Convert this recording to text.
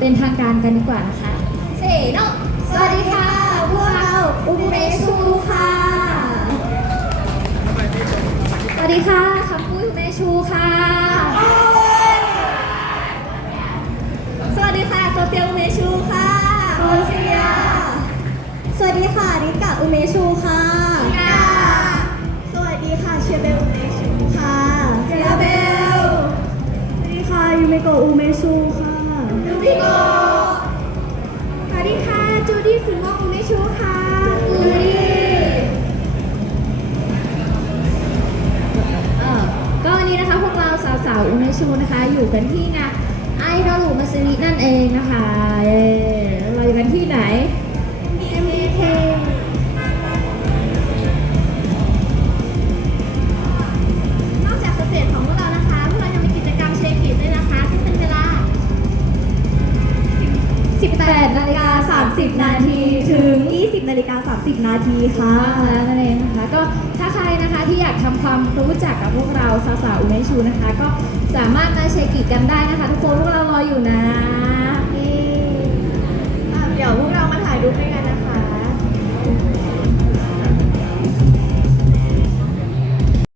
เป็นทางการกันดีกว่านะคะ เซโนสวัสดีค่ะ พวกเราอุเมชูค่ะ สวัสดีค่ะคำพูดอุเมชูค่ะ สวัสดีค่ะโตเตียวอุเมชูค่ะโอเซียสวัสดีค่ะริกะอุเมชูค่ะกาสวัสดีค่ะเชียเบลอุเมชูค่ะ เจลาเบล สวัสดีค่ะยูเมโกะอุเมชูค่ะยูบิโก สวัสดีค่ะ จูดี้ซึมออุเมชูค่ะอุยเออก็วันนี้นะคะพวกเราสาวๆอุเมชูนะคะ อยู่กันที่งานไอดอลลูมาซิรินั่นเองนะคะ 18นาฬิกา30 นาทีถึง 20นาฬิกา30 นาทีค่ะแล้วนั่นเองนะคะก็ถ้าใครนะคะที่อยากทำความรู้จักกับพวกเราสาวสาวอุเมชูนะคะ ก็สามารถมาเช็คกิจกันได้นะคะ ทุกคนพวกเรารออยู่นะเดี๋ยวพวกเรามาถ่ายรูปด้วยกันนะคะ